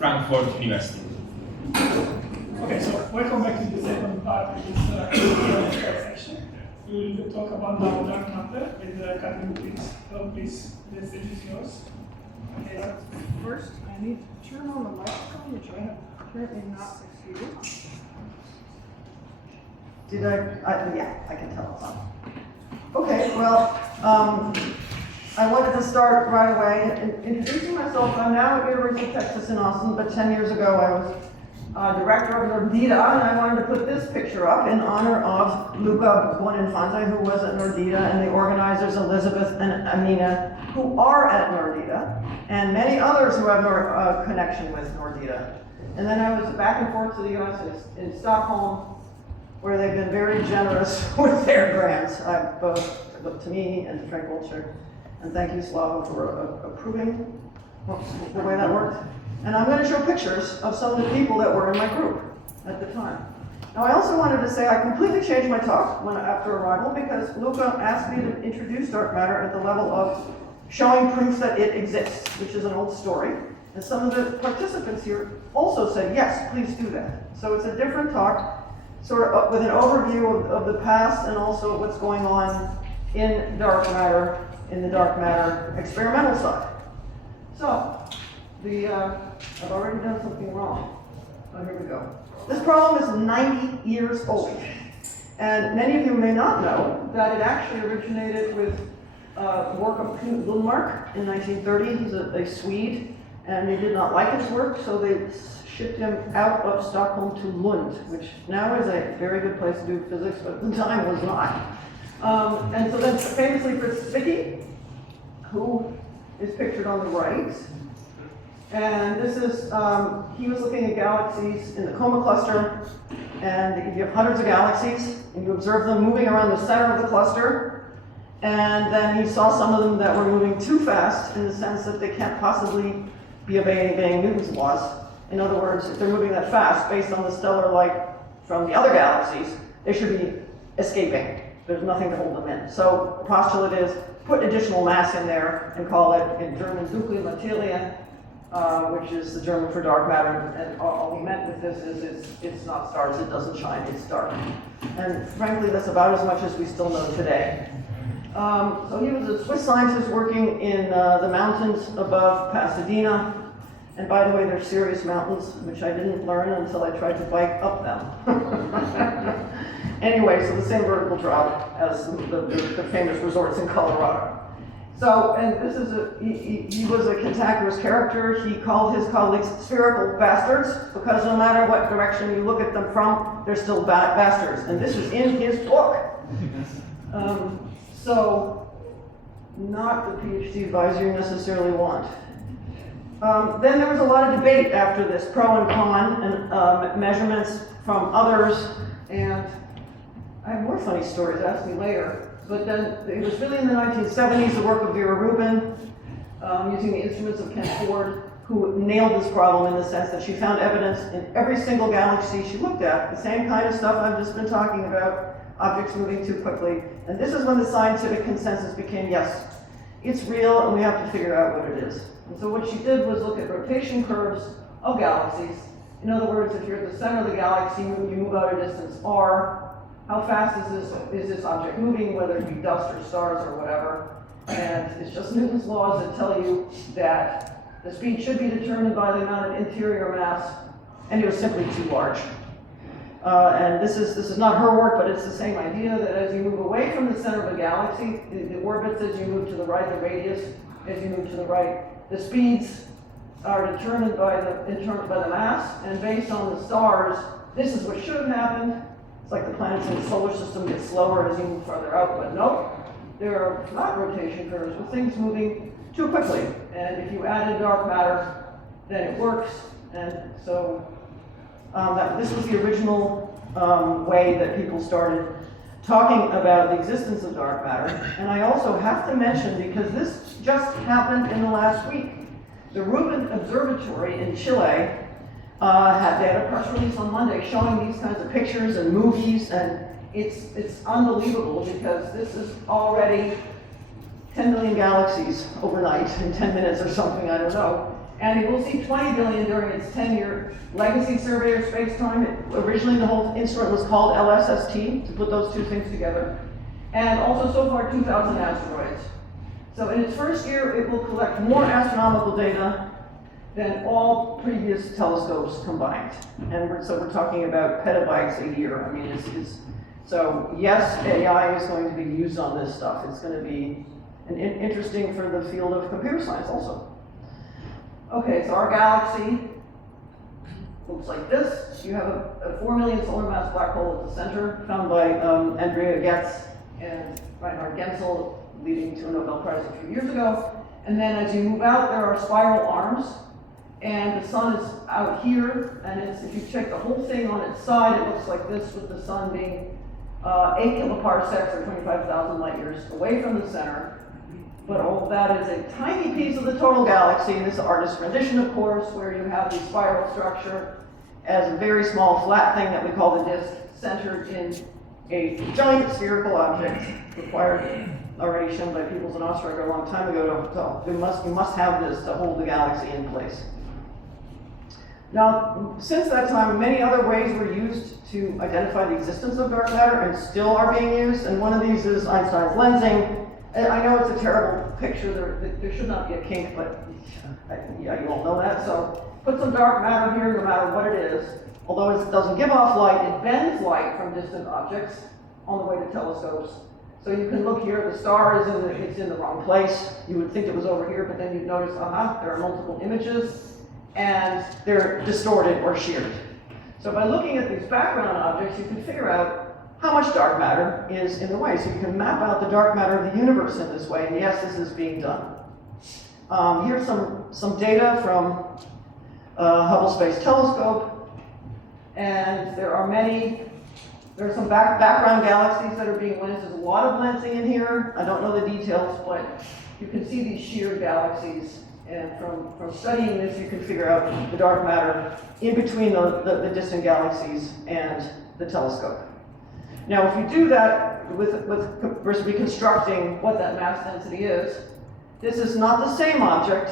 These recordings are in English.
Frankfurt University. Okay, so welcome back to the second part of this section. We will talk about now dark matter with Katherine Freese. So please, the stage is yours. Okay, so first I need to turn on the microphone, which I have currently not succeeded. Did I yeah, I can tell it's on. Okay, well, I wanted to start right away introducing myself. I'm now at University of Texas in Austin, but 10 years ago I was director of Nordita, and I wanted to put this picture up in honor of Luca Buoninfante, who was at Nordita, and the organizers Elizabeth and Amina, who are at Nordita, and many others who have a connection with Nordita. And then I was back and forth to the US in Stockholm, where they've been very generous with their grants, both to me and to Frank Wilczek. And thank you, Slava, for approving the way that worked. And I'm going to show pictures of some of the people that were in my group at the time. Now, I also wanted to say I completely changed my talk after arrival because Luca asked me to introduce dark matter at the level of showing proof that it exists, which is an old story. And some of the participants here also said, yes, please do that. So it's a different talk, sort of with an overview of the past and also what's going on in dark matter, in the dark matter experimental side. So, I've already done something wrong. Oh, here we go. This problem is 90 years old. And many of you may not know that it actually originated with work of Knut Lundmark in 1930. He's a Swede, and they did not like his work, so they shipped him out of Stockholm to Lund, which now is a very good place to do physics, but at the time was not. And so then famously Fritz Zwicky, who is pictured on the right. And this is, he was looking at galaxies in the Coma cluster, and you have hundreds of galaxies, and you observe them moving around the center of the cluster, and then he saw some of them that were moving too fast in the sense that they can't possibly be obeying Newton's laws. In other words, if they're moving that fast, based on the stellar light from the other galaxies, they should be escaping. There's nothing to hold them in. So the postulate is, put additional mass in there and call it, in German, dunkle Materie, which is the German for dark matter, and all we meant with this is it's not stars, it doesn't shine, it's dark. And frankly, that's about as much as we still know today. So he was a Swiss scientist working in the mountains above Pasadena. And by the way, they're serious mountains, which I didn't learn until I tried to bike up them. Anyway, so the same vertical drop as the famous resorts in Colorado. So, and this is he was a cantankerous character. He called his colleagues spherical bastards because no matter what direction you look at them from, they're still bastards. And this is in his book. So, not the PhD advisor you necessarily want. Then there was a lot of debate after this, pro and con, and measurements from others. And I have more funny stories, ask me later. But then it was really in the 1970s, the work of Vera Rubin, using the instruments of Ken Ford, who nailed this problem in the sense that she found evidence in every single galaxy she looked at, the same kind of stuff I've just been talking about, objects moving too quickly. And this is when the scientific consensus became, yes, it's real and we have to figure out what it is. And so what she did was look at rotation curves of galaxies. In other words, if you're at the center of the galaxy, when you move out a distance r, how fast is this object moving, whether it be dust or stars or whatever. And it's just Newton's laws that tell you that the speed should be determined by the amount of interior mass, and it was simply too large. And this is not her work, but it's the same idea that as you move away from the center of a galaxy, the orbits as you move to the right, the radius as you move to the right, the speeds are determined by the mass, and based on the stars, this is what should have happened. It's like the planets in the solar system get slower as you move farther out, but nope, there are flat rotation curves with things moving too quickly. And if you add in dark matter, then it works. And so this was the original way that people started talking about the existence of dark matter. And I also have to mention, because this just happened in the last week, the Rubin Observatory in Chile they had a press release on Monday showing these kinds of pictures and movies, and it's unbelievable because this is already 10 million galaxies overnight in 10 minutes or something, I don't know. And you will see 20 billion during its 10-year legacy survey of space-time. Originally, the whole instrument was called LSST, to put those two things together. And also, so far, 2,000 asteroids. So in its first year, it will collect more astronomical data than all previous telescopes combined. And we're talking about petabytes a year. I mean, so yes, AI is going to be used on this stuff. It's going to be interesting for the field of computer science also. Okay, so our galaxy looks like this. You have a 4 million solar mass black hole at the center, found by Andrea Getz and Reinhard Genzel, leading to a Nobel Prize a few years ago. And then as you move out, there are spiral arms, and the sun is out here, and if you check the whole thing on its side, it looks like this, with the sun being 8 kiloparsecs, or 25,000 light years away from the center. But all of that is a tiny piece of the total galaxy. This is artist's rendition, of course, where you have the spiral structure as a very small flat thing that we call the disk, centered in a giant spherical object, required already shown by peoples in Australia a long time ago. You must have this to hold the galaxy in place. Now, since that time, many other ways were used to identify the existence of dark matter and still are being used. And one of these is Einstein's lensing. And I know it's a terrible picture. There should not be a kink, but yeah, you all know that. So put some dark matter here, no matter what it is. Although it doesn't give off light, it bends light from distant objects on the way to telescopes. So you can look here, the star is in the wrong place. You would think it was over here, but then you'd notice, there are multiple images, and they're distorted or sheared. So by looking at these background objects, you can figure out how much dark matter is in the way. So you can map out the dark matter of the universe in this way, and yes, this is being done. Here's some data from Hubble Space Telescope, and there are some background galaxies that are being lensed. There's a lot of lensing in here. I don't know the details, but you can see these sheared galaxies, and from studying this, you can figure out the dark matter in between the distant galaxies and the telescope. Now, if you do that with reconstructing what that mass density is, this is not the same object.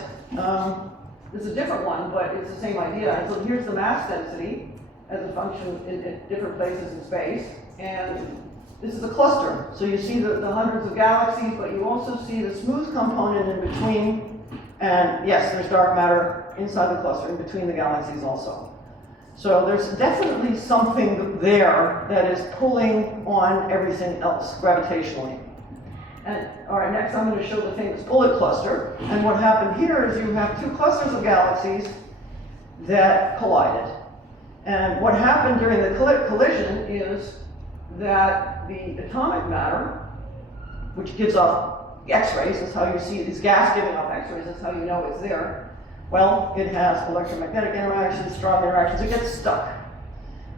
This is a different one, but it's the same idea. And so here's the mass density as a function in different places in space. And this is a cluster. So you see the hundreds of galaxies, but you also see the smooth component in between. And yes, there's dark matter inside the cluster, in between the galaxies also. So there's definitely something there that is pulling on everything else gravitationally. And all right, next I'm going to show the famous bullet cluster. And what happened here is you have two clusters of galaxies that collided. And what happened during the collision is that the atomic matter, which gives off X-rays, that's how you see this gas giving off X-rays, that's how you know it's there. Well, it has electromagnetic interactions, strong interactions, it gets stuck.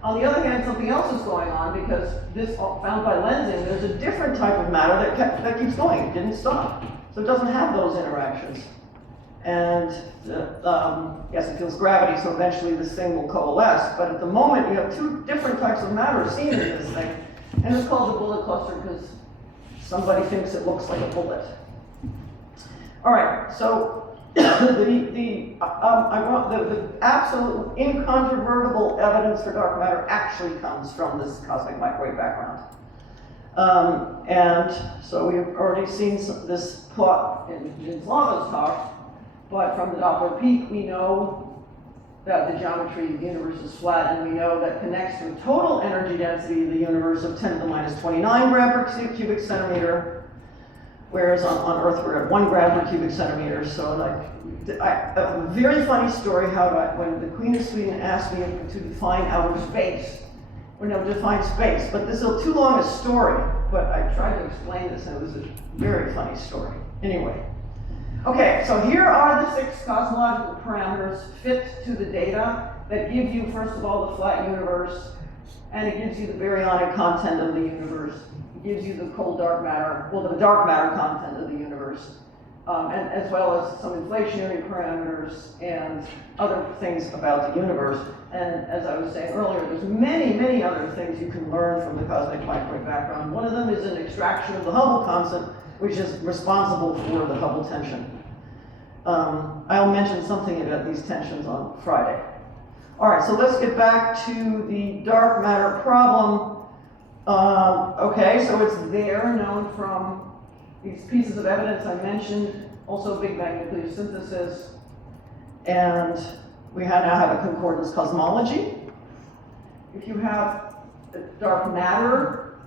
On the other hand, something else is going on, because this, found by lensing, there's a different type of matter that keeps going, it didn't stop. So it doesn't have those interactions. And yes, it feels gravity, so eventually this thing will coalesce. But at the moment, you have two different types of matter seen in this thing. And it's called the bullet cluster because somebody thinks it looks like a bullet. All right, so the absolute incontrovertible evidence for dark matter actually comes from this cosmic microwave background. And so we've already seen this plot in Slava's talk, but from the Doppler peak, we know that the geometry of the universe is flat, and we know that connects to the total energy density of the universe of 10 to the minus 29 gram per cubic centimeter, whereas on Earth we're at 1 gram per cubic centimeter. So a very funny story when the Queen of Sweden asked me to define outer space, define space, but this is too long a story, but I tried to explain this, and it was a very funny story. Anyway. Okay, so here are the 6 cosmological parameters fit to the data that give you, first of all, the flat universe, and it gives you the baryonic content of the universe. It gives you the cold dark matter, the dark matter content of the universe, and as well as some inflationary parameters and other things about the universe. And as I was saying earlier, there's many, many other things you can learn from the cosmic microwave background. One of them is an extraction of the Hubble constant, which is responsible for the Hubble tension. I'll mention something about these tensions on Friday. All right, so let's get back to the dark matter problem. Okay, so it's there, known from these pieces of evidence I mentioned, also Big Bang nucleosynthesis, and we now have a concordance cosmology. If you have dark matter,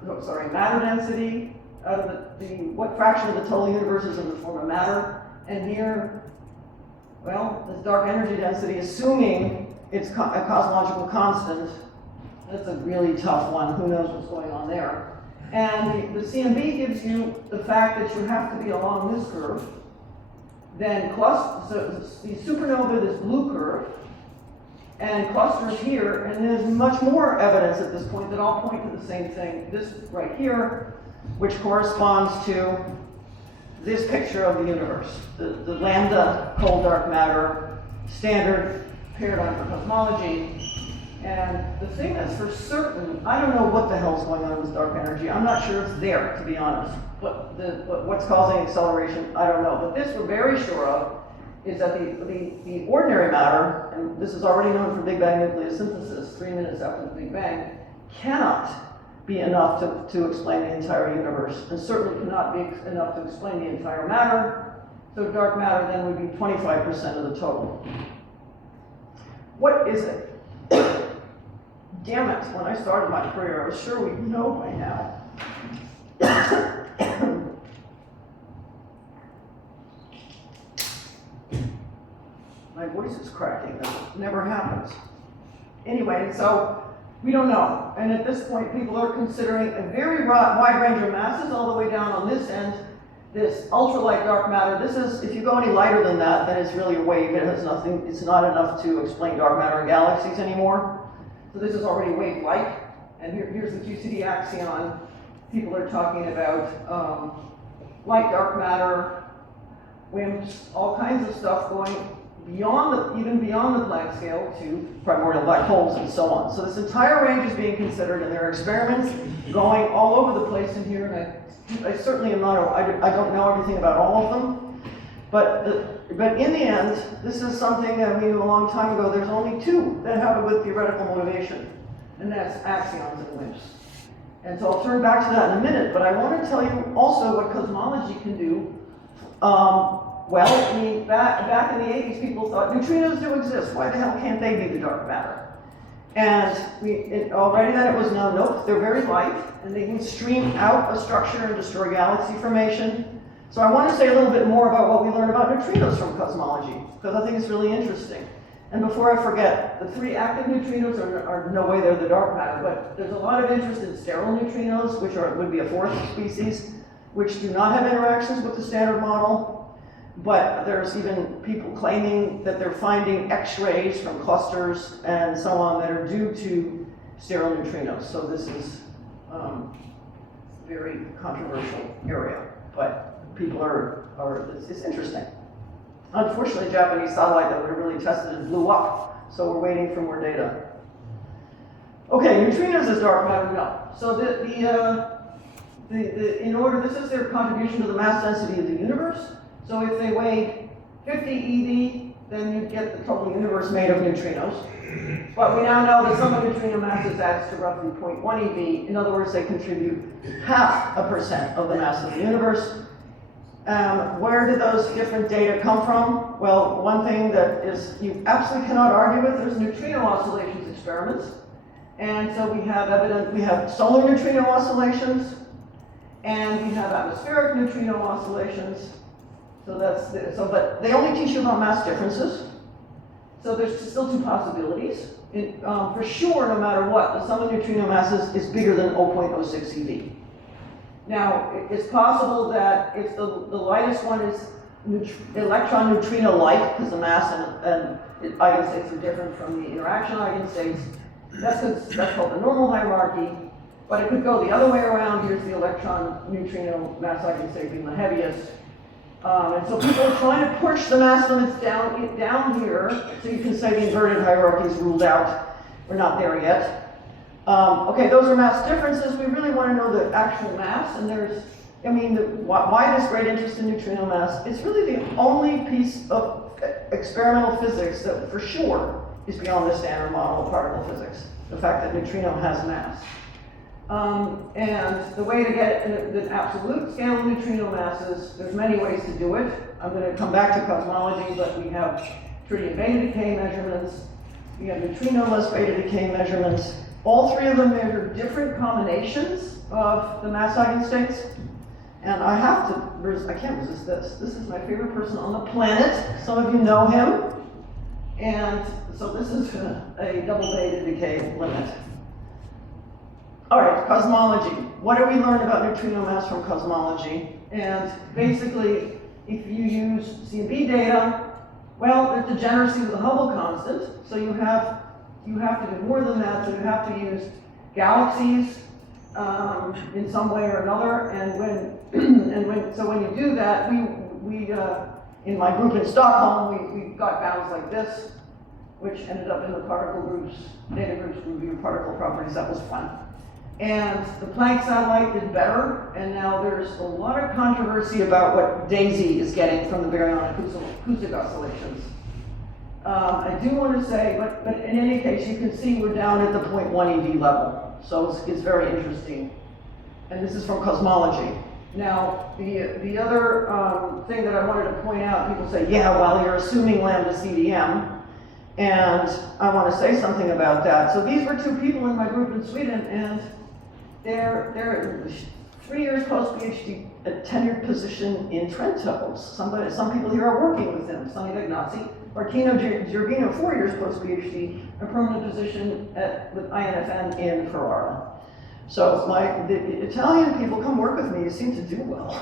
matter density, out of what fraction of the total universe is in the form of matter, and here, well, this dark energy density, assuming it's a cosmological constant, that's a really tough one. Who knows what's going on there? And the CMB gives you the fact that you have to be along this curve. Then so the supernova, this blue curve, and clusters here, and there's much more evidence at this point that all point to the same thing. This right here, which corresponds to this picture of the universe, the lambda cold dark matter standard paradigm for cosmology. And the thing that's for certain, I don't know what the hell's going on with dark energy. I'm not sure it's there, to be honest. But what's causing acceleration, I don't know. But this we're very sure of, is that the ordinary matter, and this is already known from Big Bang nucleosynthesis, 3 minutes after the Big Bang, cannot be enough to explain the entire universe, and certainly cannot be enough to explain the entire matter. So dark matter then would be 25% of the total. What is it? Damn it, when I started my career, I was sure we'd know by now. My voice is cracking, that never happens. Anyway, so we don't know. And at this point, people are considering a very wide range of masses, all the way down on this end, this ultralight dark matter. This is, if you go any lighter than that, then it's really a wave. It has nothing, it's not enough to explain dark matter in galaxies anymore. So this is already wave-like. And here's the QCD axion. People are talking about light dark matter, WIMPs, all kinds of stuff going beyond even beyond the Planck scale to primordial black holes and so on. So this entire range is being considered, and there are experiments going all over the place in here. And I certainly am not, I don't know everything about all of them, but in the end, this is something that we knew a long time ago. There's only two that have a good theoretical motivation, and that's axions and WIMPs. And so I'll turn back to that in a minute, but I want to tell you also what cosmology can do. Well, I mean, back in the 80s, people thought neutrinos do exist. Why the hell can't they be the dark matter? And already then it was known, nope, they're very light, and they can stream out a structure and destroy galaxy formation. So I want to say a little bit more about what we learned about neutrinos from cosmology, because I think it's really interesting. And before I forget, the 3 active neutrinos are no way they're the dark matter, but there's a lot of interest in sterile neutrinos, which would be a 4th species, which do not have interactions with the standard model. But there's even people claiming that they're finding X-rays from clusters and so on that are due to sterile neutrinos. So this is a very controversial area, but people it's interesting. Unfortunately, Japanese satellite that we really tested it blew up, so we're waiting for more data. Okay, neutrinos is dark matter, no. So this is their contribution to the mass density of the universe. So if they weighed 50 eV, then you'd get the total universe made of neutrinos. But we now know the sum of neutrino masses adds to roughly 0.1 EV. In other words, they contribute 0.5% of the mass of the universe. Where did those different data come from? Well, one thing that you absolutely cannot argue with, there's neutrino oscillations experiments. And so we have solar neutrino oscillations, and we have atmospheric neutrino oscillations. So but they only teach you about mass differences. So there's still 2 possibilities. For sure, no matter what, the sum of neutrino masses is bigger than 0.06 eV. Now, it's possible that if the lightest one is electron neutrino light, because the mass and eigenstates are different from the interaction eigenstates, that's called the normal hierarchy. But it could go the other way around. Here's the electron neutrino mass eigenstate being the heaviest. And so people are trying to push the mass limits down here, so you can say the inverted hierarchy is ruled out. We're not there yet. Okay, those are mass differences. We really want to know the actual mass, and there's I mean, why this great interest in neutrino mass? It's really the only piece of experimental physics that for sure is beyond the standard model of particle physics, the fact that neutrino has mass. And the way to get the absolute scale of neutrino masses, there's many ways to do it. I'm going to come back to cosmology, but we have tritium beta decay measurements, we have neutrino-less beta decay measurements. All three of them measure different combinations of the mass eigenstates. And I can't resist this. This is my favorite person on the planet. Some of you know him. And so this is a double beta decay limit. All right, cosmology. What do we learn about neutrino mass from cosmology? And basically, if you use CMB data, well, there's degeneracy with the Hubble constant, so you have to do more than that. So you have to use galaxies in some way or another. And when you do that, we in my group in Stockholm, we got bounds like this, which ended up in the particle groups, data groups review particle properties. That was fun. And the Planck satellite did better, and now there's a lot of controversy about what DAISY is getting from the baryonic acoustic oscillations. I do want to say, but in any case, you can see we're down at the 0.1 eV level, so it's very interesting. And this is from cosmology. Now, the other thing that I wanted to point out, people say, yeah, well, you're assuming lambda CDM, and I want to say something about that. So these were two people in my group in Sweden, and they're 3 years post-PhD, a tenured position in Trento. Some people here are working with him, Sonny Vignazzi. Martino Giorgino, 4 years post-PhD, a permanent position with INFN in Ferrara. So the Italian people come work with me, you seem to do well.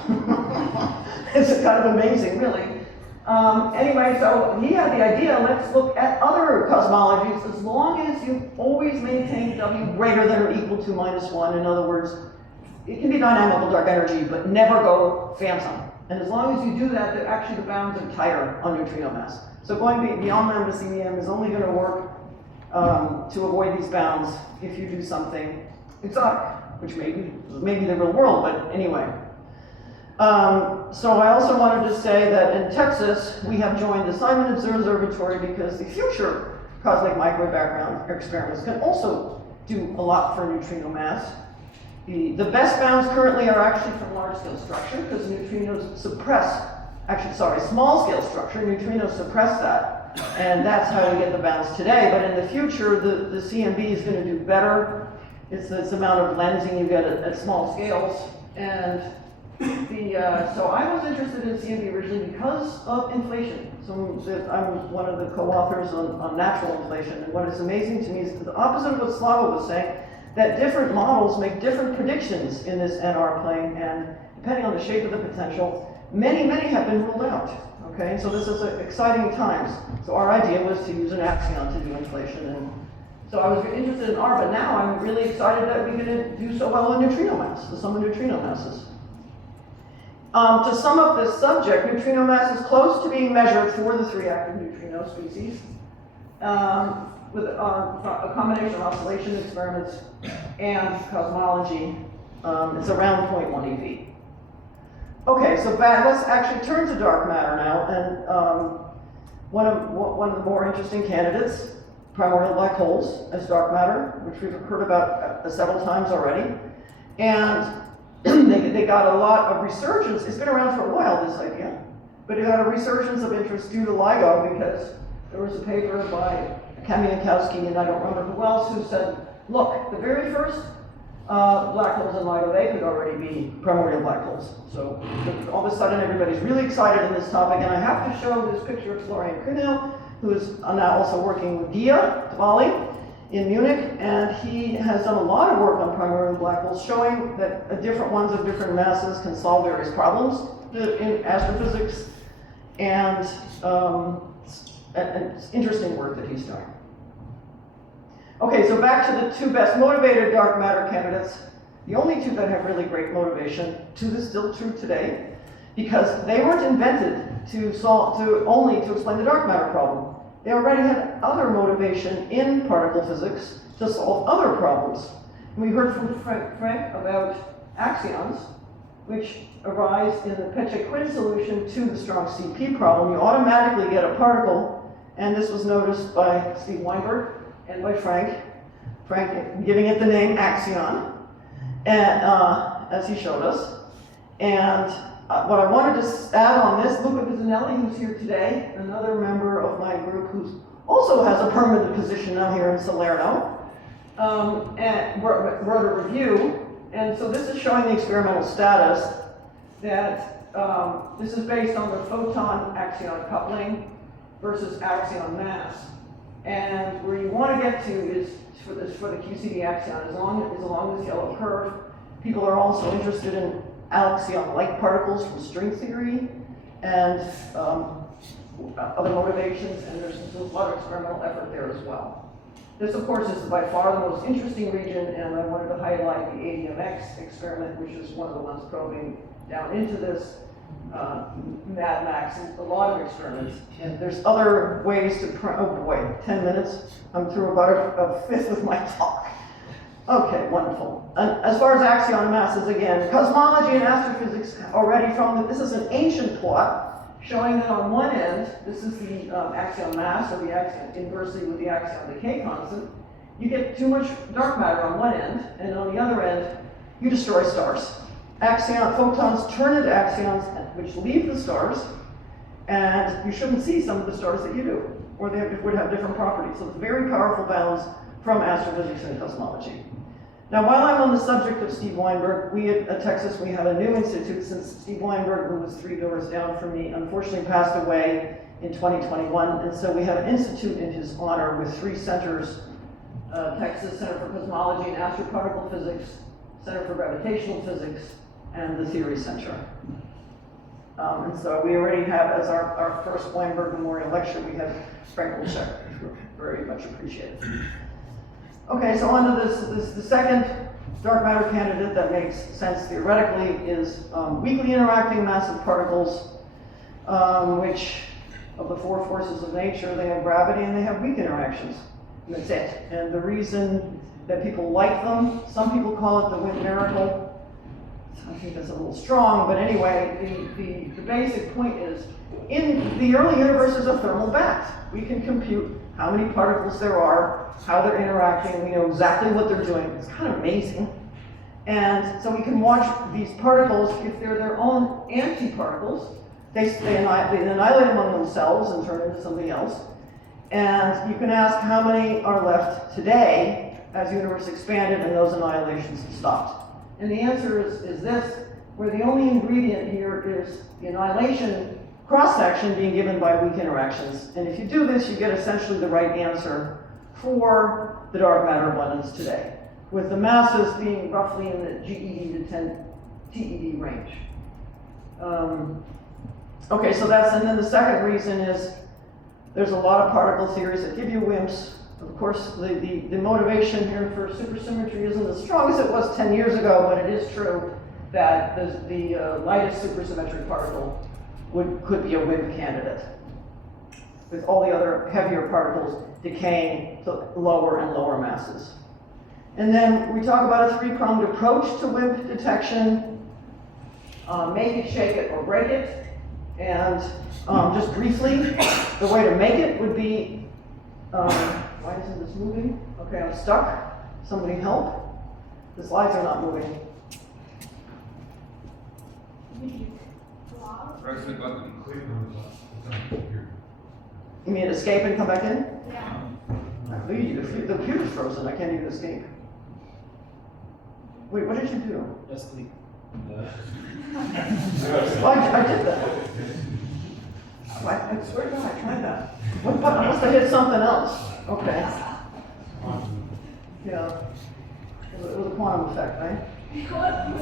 It's kind of amazing, really. Anyway, so he had the idea, let's look at other cosmologies as long as you always maintain W greater than or equal to -1. In other words, it can be dynamical dark energy, but never go phantom. And as long as you do that, actually the bounds are tighter on neutrino mass. So going beyond lambda CDM is only going to work to avoid these bounds if you do something exotic, which may be the real world, but anyway. So I also wanted to say that in Texas, we have joined the Simon Observatory because the future cosmic microwave background experiments can also do a lot for neutrino mass. The best bounds currently are actually from large-scale structure because neutrinos suppress, small-scale structure, neutrinos suppress that. And that's how we get the bounds today. But in the future, the CMB is going to do better. It's this amount of lensing you get at small scales. And so I was interested in CMB originally because of inflation. So I'm one of the co-authors on natural inflation. And what is amazing to me is the opposite of what Slava was saying, that different models make different predictions in this NR plane, and depending on the shape of the potential, many have been ruled out. Okay, so this is exciting times. So our idea was to use an axion to do inflation, and so I was interested in R, but now I'm really excited that we're going to do so well in neutrino mass, the sum of neutrino masses. To sum up this subject, neutrino mass is close to being measured for the 3 active neutrino species. With a combination of oscillation experiments and cosmology, it's around 0.1 eV. Okay, so let's actually turn to dark matter now, and one of the more interesting candidates, primordial black holes as dark matter, which we've heard about several times already, and they got a lot of resurgence. It's been around for a while, this idea, but it got a resurgence of interest due to LIGO because there was a paper by Kamienkowski, and I don't remember who else, who said, look, the very first black holes in LIGO, they could already be primordial black holes. So all of a sudden, everybody's really excited in this topic, and I have to show this picture of Florian Kuhnel, who is now also working with Gia Bali in Munich, and he has done a lot of work on primordial black holes, showing that different ones of different masses can solve various problems in astrophysics, and it's interesting work that he's doing. Okay, so back to the 2 best motivated dark matter candidates. The only 2 that have really great motivation, 2 is still true today, because they weren't invented only to explain the dark matter problem. They already had other motivation in particle physics to solve other problems. And we heard from Frank about axions, which arise in the Peche-Quinn solution to the strong CP problem, you automatically get a particle, and this was noticed by Steve Weinberg and by Frank giving it the name Axion, and, as he showed us. And what I wanted to add on this, Luca Bizzanelli, who's here today, another member of my group who also has a permanent position now here in Salerno, and wrote a review. And so this is showing the experimental status that this is based on the photon-axion coupling versus axion mass. And where you want to get to is for the QCD axion is along this yellow curve. People are also interested in axion-like particles from string theory and other motivations, and there's a lot of experimental effort there as well. This, of course, is by far the most interesting region, and I wanted to highlight the ADMX experiment, which is one of the ones probing down into this. Mad Max, and a lot of experiments. And there's other ways to, oh boy, 10 minutes. I'm through about a fifth of my talk. Okay, wonderful. And as far as axion masses, again, cosmology and astrophysics already this is an ancient plot showing that on one end, this is the axion mass, or the axion inversely with the axion decay constant. You get too much dark matter on one end, and on the other end, you destroy stars. Photons turn into axions, which leave the stars, and you shouldn't see some of the stars that you do, or they would have different properties. So it's very powerful balance from astrophysics and cosmology. Now, while I'm on the subject of Steve Weinberg, we at Texas, we have a new institute since Steve Weinberg, who was 3 doors down from me, unfortunately passed away in 2021, and so we have an institute in his honor with 3 centers, Texas Center for Cosmology and Astroparticle Physics, Center for Gravitational Physics, and the Theory Center. And so we already have, as our first Weinberg Memorial Lecture, we have Frank Wilczek, which we're very much appreciated. Okay, so on to the second dark matter candidate that makes sense theoretically is weakly interacting massive particles, which of the 4 forces of nature, they have gravity and they have weak interactions. And that's it. And the reason that people like them, some people call it the WIMP miracle. I think that's a little strong, but anyway, the basic point is, in the early universe is a thermal bath. We can compute how many particles there are, how they're interacting, we know exactly what they're doing. It's kind of amazing. And so we can watch these particles, if they're their own antiparticles, they annihilate among themselves and turn into something else. And you can ask how many are left today as the universe expanded and those annihilations stopped. And the answer is this, where the only ingredient here is the annihilation cross-section being given by weak interactions. And if you do this, you get essentially the right answer for the dark matter abundance today, with the masses being roughly in the GeV to 10 TeV range. Okay, so and then the second reason is there's a lot of particle theories that give you WIMPs. Of course, the motivation here for supersymmetry isn't as strong as it was 10 years ago, but it is true that the lightest supersymmetric particle could be a WIMP candidate, with all the other heavier particles decaying to lower and lower masses. And then we talk about a 3-pronged approach to WIMP detection, make it, shake it, or break it. And just briefly, the way to make it would be, why isn't this moving? Okay, I'm stuck. Somebody help. The slides are not moving. Press the button. You mean escape and come back in? Yeah. The computer's frozen. I can't even escape. Wait, what did you do? Just click. Oh, I did that. I swear to God, I tried that. What button? I must have hit something else. Okay. Yeah. It was a quantum effect, right?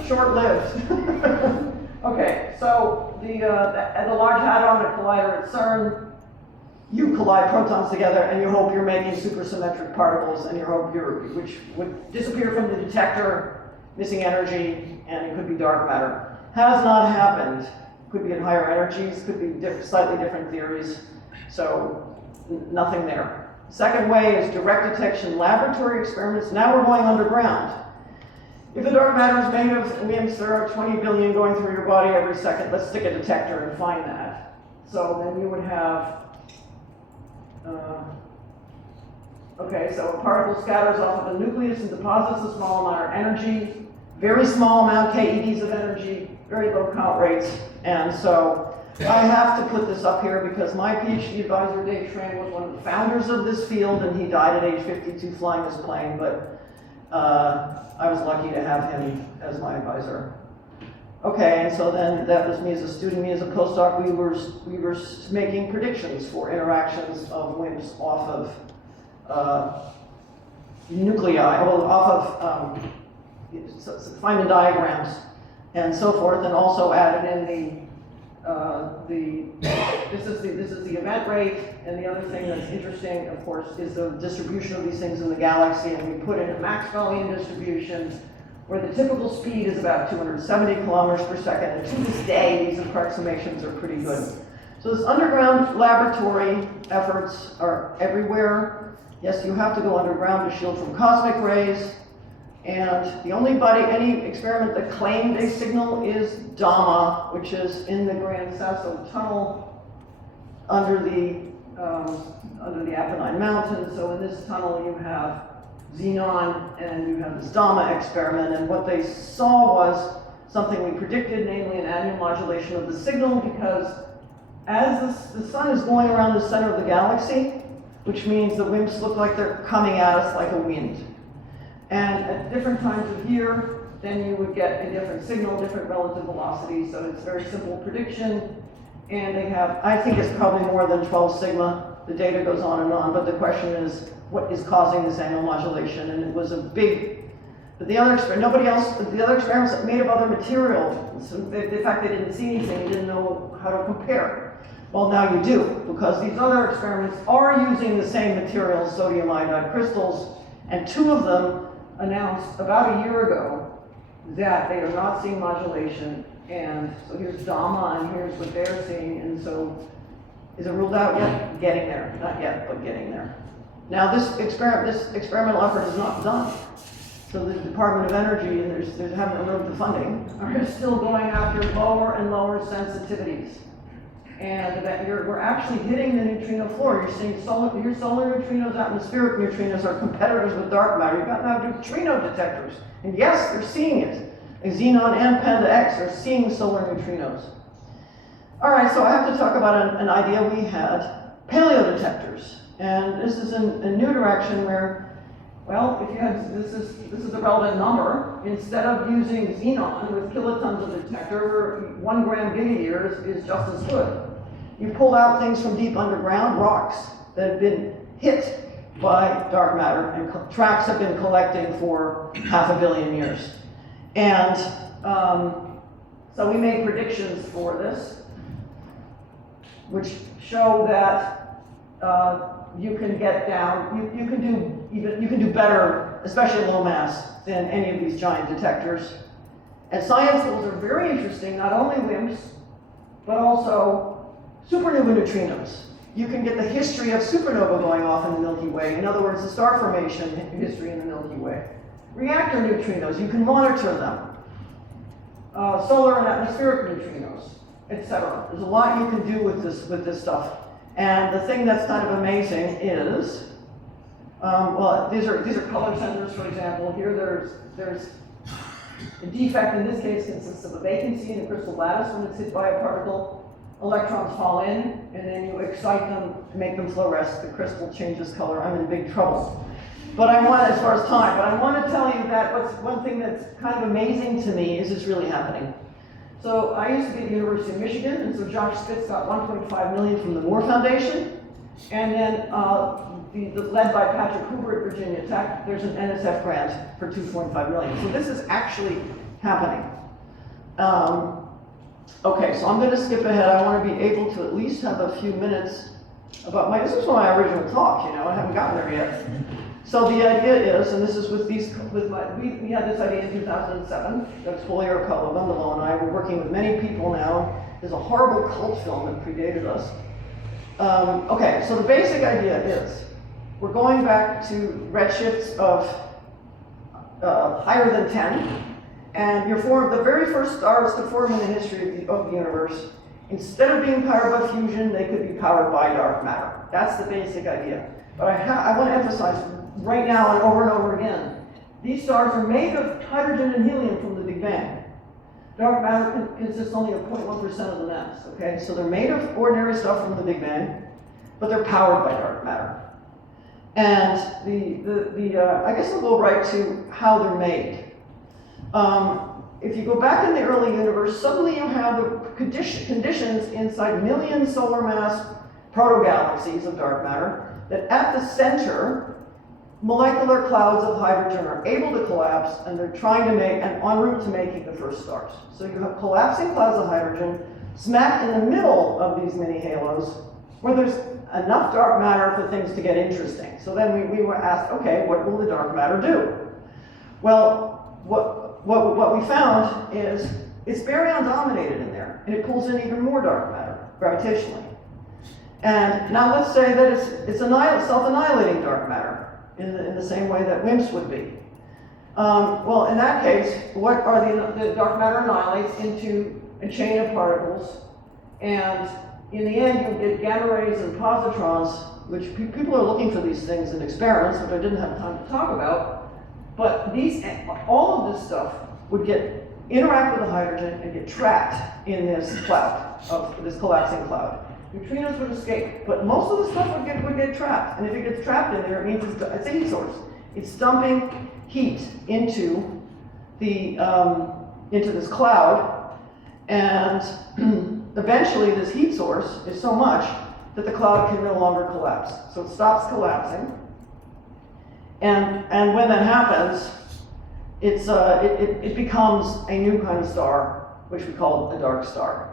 Short-lived. Okay, so at the Large Hadron Collider at CERN, you collide protons together and you hope you're making supersymmetric particles, and you hope which would disappear from the detector, missing energy, and it could be dark matter. Has not happened. Could be at higher energies, could be slightly different theories, so nothing there. Second way is direct detection laboratory experiments. Now we're going underground. if the dark matter is made of WIMPs, there are 20 billion going through your body every second. Let's stick a detector and find that. So then you would have, okay, so a particle scatters off of the nucleus and deposits a small amount of energy, very small amount, KeVs of energy, very low count rates. And so I have to put this up here because my PhD advisor, Dave Schramm, was one of the founders of this field, and he died at age 52 flying his plane, but I was lucky to have him as my advisor. Okay, and so then that was me as a student, me as a postdoc. We were making predictions for interactions of WIMPs off of nuclei, well, off of Feynman diagrams and so forth, and also added in this is the event rate, and the other thing that's interesting, of course, is the distribution of these things in the galaxy, and we put in a Maxwellian distribution where the typical speed is about 270 kilometers per second, and to this day, these approximations are pretty good. So this underground laboratory efforts are everywhere. Yes, you have to go underground to shield from cosmic rays. And the only any experiment that claimed a signal is DAMA, which is in the Gran Sasso tunnel under the Apennine Mountains. So in this tunnel you have xenon and you have this DAMA experiment. And what they saw was something we predicted, namely an annual modulation of the signal, because as the sun is going around the center of the galaxy, which means the WIMPs look like they're coming at us like a wind. And at different times of year, then you would get a different signal, different relative velocity. So it's a very simple prediction. And they have, I think it's probably more than 12 sigma. The data goes on, but the question is, what is causing this annual modulation? And it was a big, but the other experiments that made of other material, so the fact they didn't see anything, you didn't know how to compare. Well, now you do, because these other experiments are using the same materials, sodium iodide crystals, and two of them announced about a year ago that they are not seeing modulation. And so here's DAMA, and here's what they're seeing. And so, is it ruled out yet? Getting there. Not yet, but getting there. Now, this experimental effort is not done. So the Department of Energy, and they haven't removed the funding, are still going after lower and lower sensitivities. And we're actually hitting the neutrino floor. You're seeing solar neutrinos, atmospheric neutrinos are competitors with dark matter. You've got now neutrino detectors. And yes, they're seeing it. Xenon and Panda X are seeing solar neutrinos. All right, so I have to talk about an idea we had, paleo detectors. And this is a new direction where, well, if you have, this is the relevant number. Instead of using xenon with kilotons of detector, 1 gram gigayears is just as good. You pull out things from deep underground, rocks that have been hit by dark matter, and tracks have been collecting for 500 million years. And so we made predictions for this, which show that you can get down, you can do better, especially low mass, than any of these giant detectors. And science tools are very interesting, not only WIMPs, but also supernova neutrinos. You can get the history of supernova going off in the Milky Way. In other words, the star formation history in the Milky Way. Reactor neutrinos, you can monitor them. Solar and atmospheric neutrinos, etc. There's a lot you can do with this stuff. And the thing that's kind of amazing is, well, these are color centers, for example. Here there's a defect in this case consists of a vacancy in the crystal lattice when it's hit by a particle. Electrons fall in, and then you excite them to make them fluoresce. The crystal changes color. I'm in big trouble. But I want, as far as time, but I want to tell you that one thing that's kind of amazing to me is it's really happening. So I used to be at the University of Michigan, and so Josh Spitz got $1.5 million from the Moore Foundation, and then led by Patrick Hoover at Virginia Tech, there's an NSF grant for $2.5 million. So this is actually happening. Okay, so I'm going to skip ahead. I want to be able to at least have a few minutes about this is my original talk, I haven't gotten there yet. So the idea is, and this is we had this idea in 2007, that's Paleo, Bundalo, and I were working with many people now. There's a horrible cult film that predated us. Okay, so the basic idea is, we're going back to redshifts of higher than 10, and the very first stars to form in the history of the universe, instead of being powered by fusion, they could be powered by dark matter. That's the basic idea. But I want to emphasize right now and over again, these stars are made of hydrogen and helium from the Big Bang. Dark matter consists only of 0.1% of the mass, okay? So they're made of ordinary stuff from the Big Bang, but they're powered by dark matter. And I guess I'll go right to how they're made. If you go back in the early universe, suddenly you have the conditions inside million solar mass protogalaxies of dark matter that at the center, molecular clouds of hydrogen are able to collapse, and they're trying to make, and en route to making the first stars. So you have collapsing clouds of hydrogen smack in the middle of these mini halos where there's enough dark matter for things to get interesting. So then we were asked, okay, what will the dark matter do? Well, what we found is it's baryon dominated in there, and it pulls in even more dark matter gravitationally. And now let's say that it's self-annihilating dark matter in the same way that WIMPs would be. Well, in that case, what are the dark matter annihilates into a chain of particles, and in the end you get gamma rays and positrons, which people are looking for these things in experiments, which I didn't have time to talk about, but all of this stuff would interact with the hydrogen and get trapped in this cloud, this collapsing cloud. Neutrinos would escape, but most of the stuff would get trapped. And if it gets trapped in there, it means it's a heat source. It's dumping heat into this cloud, and eventually this heat source is so much that the cloud can no longer collapse. So it stops collapsing, and when that happens, it becomes a new kind of star, which we call a dark star.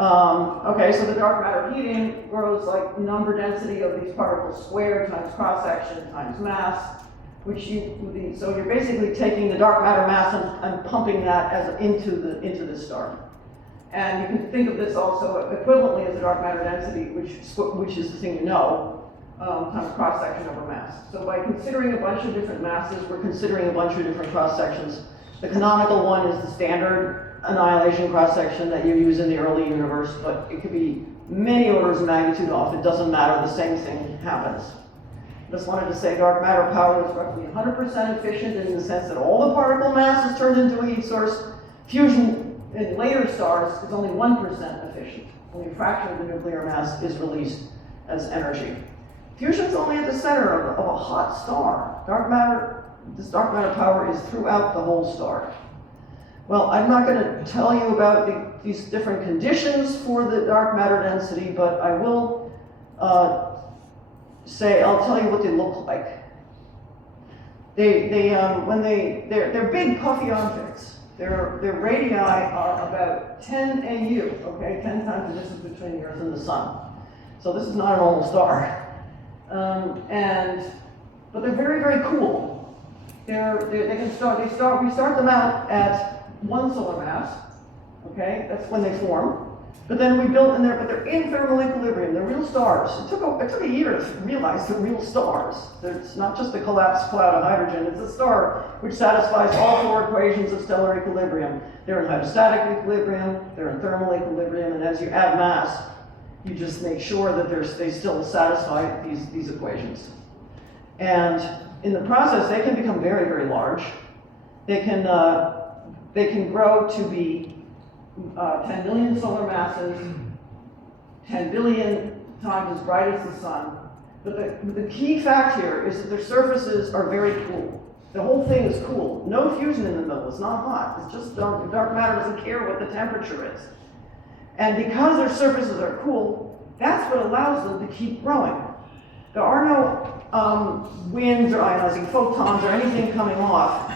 Okay, so the dark matter heating grows like number density of these particles squared times cross-section times mass, so you're basically taking the dark matter mass and pumping that into the star. And you can think of this also equivalently as the dark matter density, which is the thing you know, times cross-section over mass. So by considering a bunch of different masses, we're considering a bunch of different cross-sections. The canonical one is the standard annihilation cross-section that you use in the early universe, but it could be many orders of magnitude off. It doesn't matter, the same thing happens. Just wanted to say dark matter power is roughly 100% efficient in the sense that all the particle mass is turned into a heat source. Fusion in later stars is only 1% efficient. Only a fraction of the nuclear mass is released as energy. Fusion's only at the center of a hot star. This dark matter power is throughout the whole star. Well, I'm not going to tell you about these different conditions for the dark matter density, but I will I'll tell you what they look like. They're big puffy objects. Their radii are about 10 AU, okay, 10 times the distance between the Earth and the Sun. So this is not a normal star. But they're very, very cool. We start them out at 1 solar mass, okay, that's when they form. But then we built in there, but they're in thermal equilibrium, they're real stars. It took a year to realize they're real stars. It's not just a collapsed cloud of hydrogen, it's a star which satisfies all 4 equations of stellar equilibrium. They're in hydrostatic equilibrium, they're in thermal equilibrium, and as you add mass, you just make sure that they still satisfy these equations. And in the process, they can become very, very large. They can grow to be 10 million solar masses, 10 billion times as bright as the sun. But the key fact here is that their surfaces are very cool. The whole thing is cool. No fusion in the middle. It's not hot. It's just dark matter doesn't care what the temperature is. And because their surfaces are cool, that's what allows them to keep growing. There are no winds or ionizing photons or anything coming off.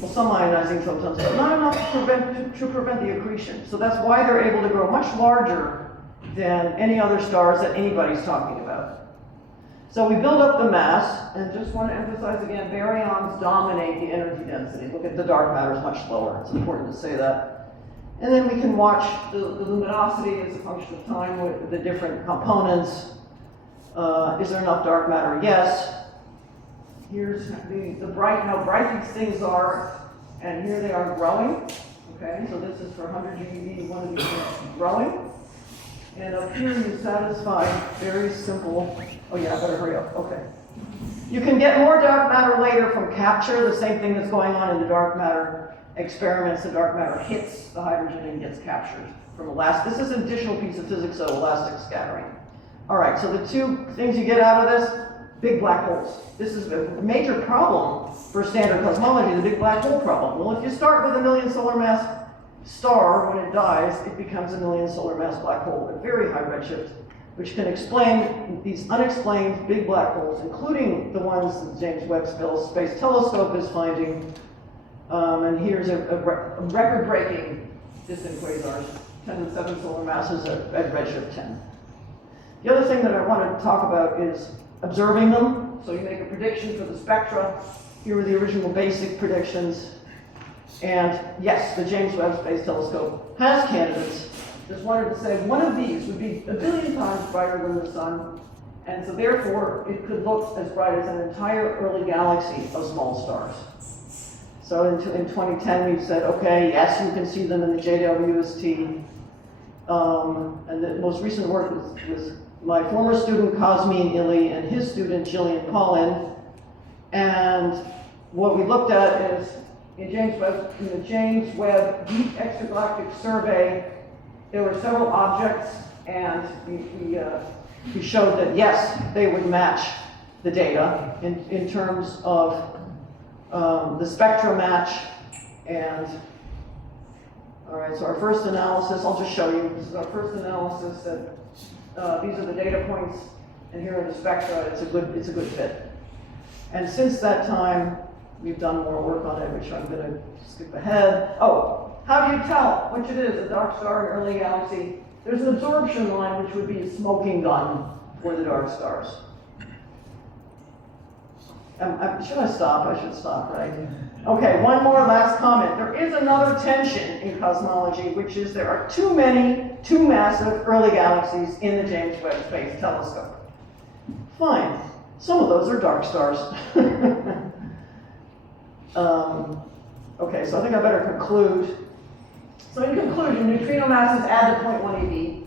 Well, some ionizing photons, but not enough to prevent the accretion. So that's why they're able to grow much larger than any other stars that anybody's talking about. So we build up the mass, and just want to emphasize again, baryons dominate the energy density. Look at the dark matter is much lower. It's important to say that. And then we can watch the luminosity as a function of time with the different components. Is there enough dark matter? Yes. here's the bright, how bright these things are, and here they are growing. Okay, so this is for 100 GeV, one of these is growing. And up here you satisfy very simple, oh yeah, I better hurry up, okay. You can get more dark matter later from capture, the same thing that's going on in the dark matter experiments. The dark matter hits the hydrogen and gets captured from elastic. This is an additional piece of physics of elastic scattering. All right, so the two things you get out of this, big black holes. This is a major problem for standard cosmology, the big black hole problem. Well, if you start with a 1 million solar mass star, when it dies, it becomes a 1 million solar mass black hole at very high redshift, which can explain these unexplained big black holes, including the ones that James Webb Space Telescope is finding. And here's a record-breaking distant quasars, 10 to the 7 solar masses at redshift 10. The other thing that I want to talk about is observing them. So you make a prediction for the spectra. Here are the original basic predictions. And yes, the James Webb Space Telescope has candidates. Just wanted to say one of these would be 1 billion times brighter than the sun. And so therefore, it could look as bright as an entire early galaxy of small stars. So in 2010, we said, okay, yes, you can see them in the JWST. And the most recent work was my former student, Cosmine Illy, and his student, Gillian Paulin. And what we looked at is, in the James Webb Deep Extragalactic Survey, there were several objects, and we showed that, yes, they would match the data in terms of the spectra match. And all right, so our first analysis, I'll just show you. This is our first analysis that these are the data points, and here are the spectra. It's a good fit. And since that time, we've done more work on it, which I'm going to skip ahead. Oh, how do you tell which it is, a dark star, an early galaxy? There's an absorption line, which would be a smoking gun for the dark stars. Should I stop? I should stop, right? Okay, one more last comment. There is another tension in cosmology, which is there are too massive early galaxies in the James Webb Space Telescope. Fine. Some of those are dark stars. Okay, so I think I better conclude. So in conclusion, neutrino masses add to 0.1 eV,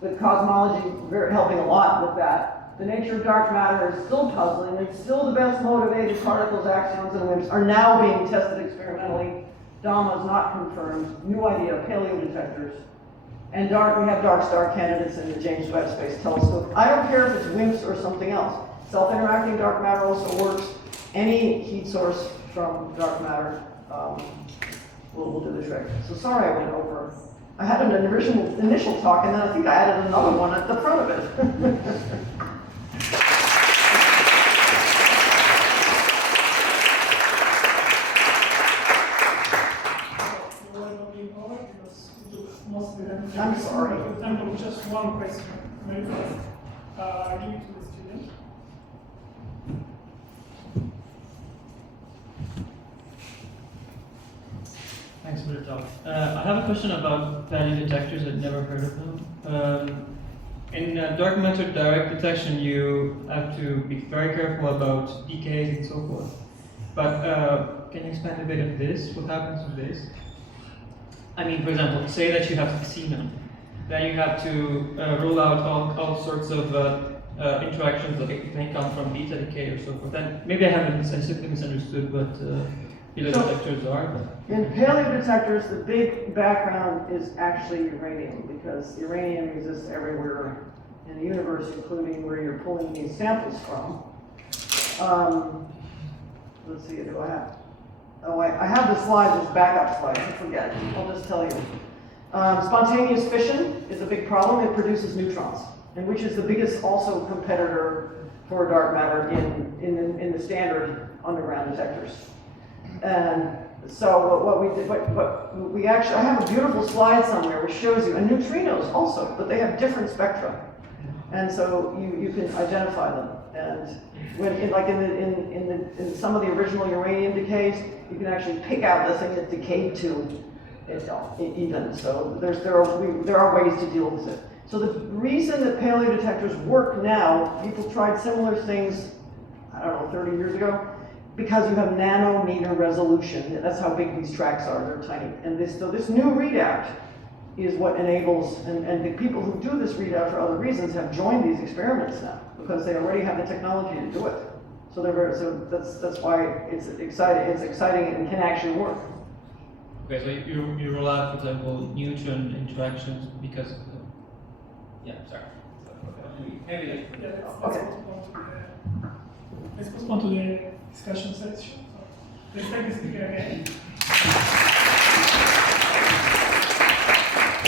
with cosmology helping a lot with that. The nature of dark matter is still puzzling, and still the best motivated particles, axions, and WIMPs are now being tested experimentally. DAMA is not confirmed. New idea, paleo detectors. And we have dark star candidates in the James Webb Space Telescope. I don't care if it's WIMPs or something else. Self-interacting dark matter also works. Any heat source from dark matter will do the trick. So sorry I went over. I had an initial talk, and then I think I added another one at the front of it. I'm sorry. Just one question. Maybe give it to the student. Thanks for the talk. I have a question about Paleo detectors. I'd never heard of them. In dark matter direct detection, you have to be very careful about decays and so forth. But can you expand a bit of this? What happens with this? I mean, for example, say that you have xenon. Then you have to rule out all sorts of interactions that may come from beta decay or so forth. And maybe I simply misunderstood what paleo detectors are. But. In paleo detectors, the big background is actually uranium, because uranium exists everywhere in the universe, including where you're pulling these samples from. Let's see, do I have? Oh, I have the slide, this backup slide, I forget. I'll just tell you. Spontaneous fission is a big problem. It produces neutrons, and which is the biggest also competitor for dark matter in the standard underground detectors. And so what we actually, I have a beautiful slide somewhere which shows you, and neutrinos also, but they have different spectra. And so you can identify them. And when in some of the original uranium decays, you can actually pick out the thing that decayed to even. So there are ways to deal with it. So the reason that paleo detectors work now, people tried similar things I don't know, 30 years ago, because you have nanometer resolution. That's how big these tracks are, they're tiny. And so this new readout is what enables, and the people who do this readout for other reasons have joined these experiments now, because they already have the technology to do it. So that's why it's exciting and can actually work. Okay, so you rule out, for example, neutron interactions because of yeah, sorry. Maybe let's postpone to the discussion section. So let's take the speaker again.